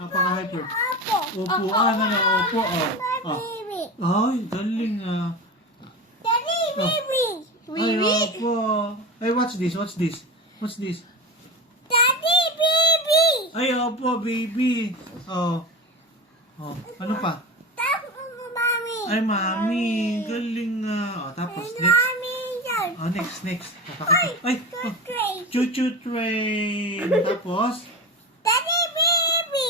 Napaka-hyper. Opo. Opo. Opo. Baby. Ay, galing ah. Daddy, baby. Ay, opo. Ay, what's this? What's this? What's this? Daddy, baby. Ay, opo, baby. Oh. Oh, ano pa? Tapos, mami. Ay, mami. Galing ah. Oh, tapos, next. Mami, yan. Oh, next. Papakita. Ay, oh. Train. Choo-choo train. Tapos, Daddy, baby.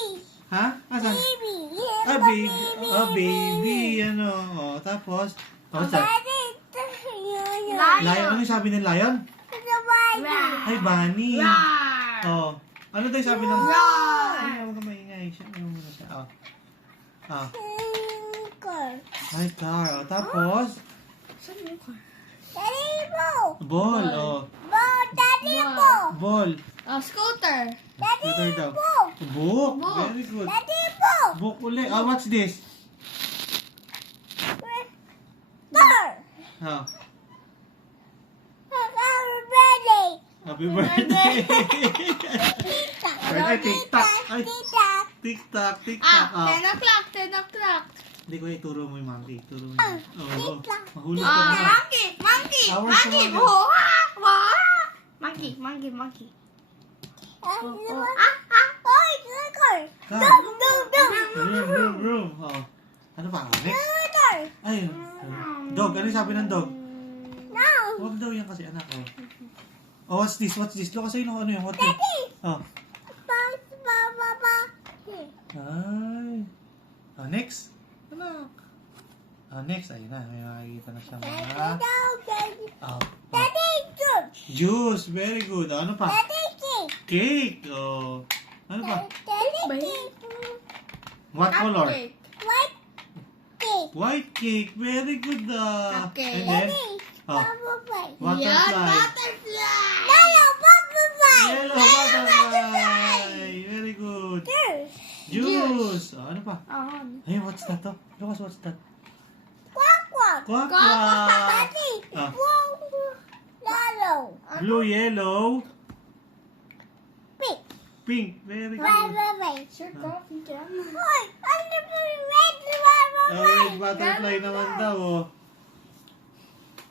ha? Asan? Baby. Ah, baby. Oh, baby. Ano? Oh, tapos, tapos, Daddy, lion. Ano yung sabi ng lion? Ay, bunny. Oh. Ano daw yung sabi ng... Ay, huwag ka maingay. Siya, ano muna siya. Oh. Ah. Ay, car. Oh, tapos, Daddy, bo. ball. Oh. Bo, daddy, bo. Ball. Scooter. Daddy, Scooter daw. bo. Book. Book. Very good. Daddy, bo. Book ulit. Ah, what's this? Car. Oh. Happy birthday. Happy birthday. Ay, tik-tak. Ay, Tita. tik-tak, tik-tak. Ah. 10 o'clock, 10 o'clock. Hindi ko ituro mo yung monkey. Ituro mo. Oo. Tik-tak. Mahulog ka na. Monkey. Hours na Monkey. mga- Monkey. Oy, car. Car. Room. Oh. Ano pa? Next. Car. Ay. Dog. Ano yung sabi ng dog? No. Huwag daw yan kasi anak. Oh, what's this? What's this? Look kasi ano yung what this? Oh. Papa. Ay. Oh, next. Anak. Oh, next. Ayun na. May makikita na siya mga... Oh. Daddy, Juice. Very good. Oh, ano pa? Daddy, cake. Cake. Oh. Ano pa? Daddy, cake. What color? Cupcake. White cake. White cake. Very good. Cupcake. And then, Daddy, oh, butterfly. butterfly. Butterfly. Yellow butterfly. Yellow butterfly. Very good. Juice. Oh, ano pa? Hey, what's that? Oh? Lucas, what's that? Quack, quack. Quack, Daddy, Ah. yellow. Blue, yellow, Pink. pink. Very good. Red. Sure, coffee ka. Hoy, ano ba yung red Oh, red butterfly naman daw. Oh.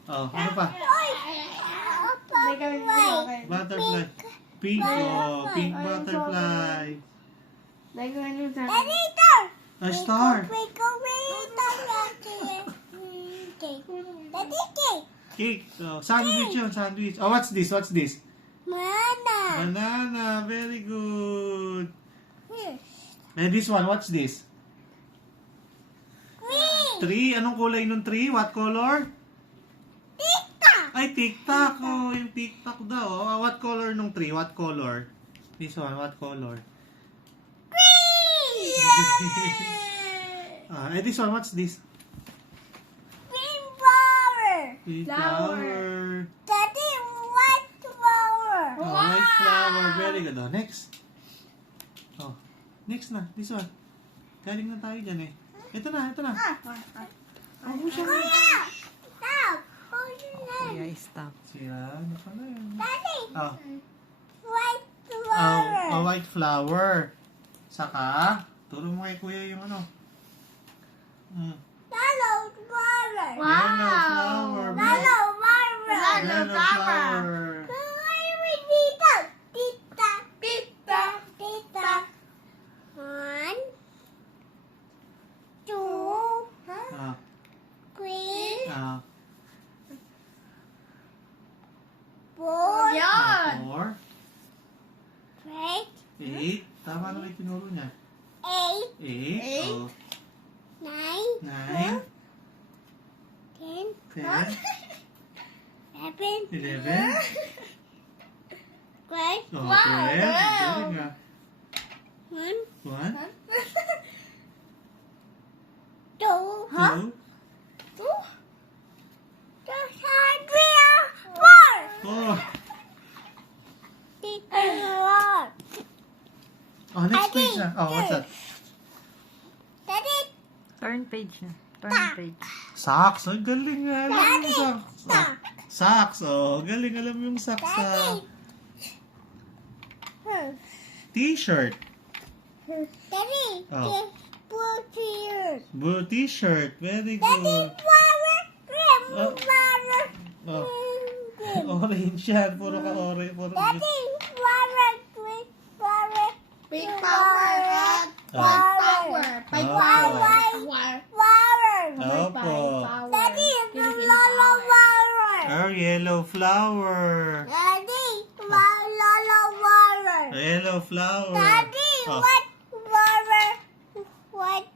Oh, ano pa? Hoy, butterfly. Butterfly. Pink. Oh, pink butterfly. Daddy, star. A star. Daddy, cake. Cake. Oh, sandwich yun, sandwich. Oh, what's this? What's this? Banana. Banana. Very good. And this one, what's this? Green. Tree. Anong kulay nung tree? What color? Tita. Ay, tic-tac. Oh, yung tic-tac daw. Oh, what color nung tree? What color? This one, what color? Green. Eh, this one, what's this? Green flower. Tree Flower. flower. Daddy, white flower. Oh, white flower. Very good. Oh, next. Oh, next na. This one. Galing na tayo dyan eh. Ito na. Kuya, stop. Hold your name. Stop. Sira, ano ka na yan? Daddy, Oh, white flower. a white flower. Saka, turo mo kay kuya yung ano. Yellow flower. Wow. Yellow flower. Yellow flower. Yellow flower. Tita. Tita. Pizza. Tita. 1, 2, Ah, 3, ah, 4, Yan. 4, 5, 8. Tama na may tinuro niya. 8, 8. Oh, 9, 9, 10, 10, 11, 11. 12, Oh, Wow, 12. Galing nga. 1, 1, 2, 2, 4. Oh, next page na. Oh, what's that? Turn page na. Turn page. Socks. Oh, galing nga. Alam mo yung socks. Oh, socks. Oh, galing. Alam mo yung socks sa t-shirt. Daddy, Oh. this blue t-shirt. Blue t-shirt. Very Daddy, good. flower, green, Oh. flower, Oh. green. Orange yan. Puro ka orange. Puro Daddy, flower, green, flower, Pink power at white power. Pink Oh. power. flower. Opo. Daddy, the yellow flower. Oh, yellow flower. Daddy, yellow flower. Yellow flower. Daddy, Oh. what flower? White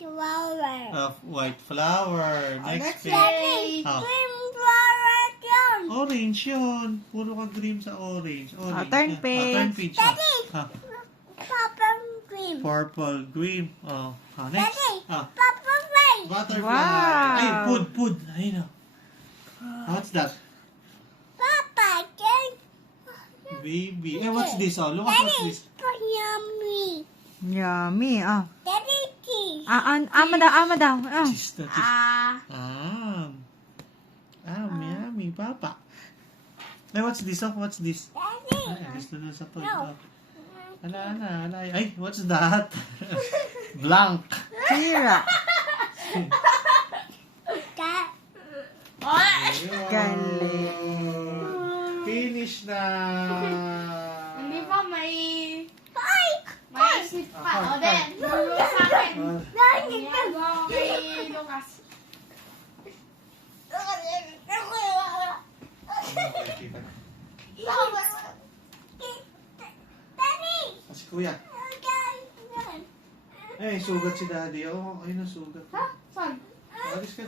flower. White flower. Next next page. Daddy, Oh. green flower down. Orange yun. Puro ka green sa orange. Orange. turn yan. page. Turn page. Daddy. Ah. Purple green. Purple, green. Oh. Next. Daddy, Ah. purple white. Butterfly. Wow. Ay, food. Ayun o. What's that? Papa, can Baby. Eh, what's this? Oh, look at what's Daddy, this. yummy. Yummy. Ah. Daddy, cheese. Ama daw. Ah. Cheese na cheese. Yummy, Papa. Eh, what's this? Oh, what's this? Daddy. Ay, gusto na sa toy. No. Oh. Ala. Ay, what's that? Blank. Tira. That. Galing. Finish na. Hindi pa may Ay! isip pa. O, then, luluwa sa akin. Ah, Daddy, Yan, go kay Lucas. okay, kita. Daddy. Si Kuya. Eh, sugat si Daddy. Oo, ayun ang sugat. Ha? Saan? Alis ka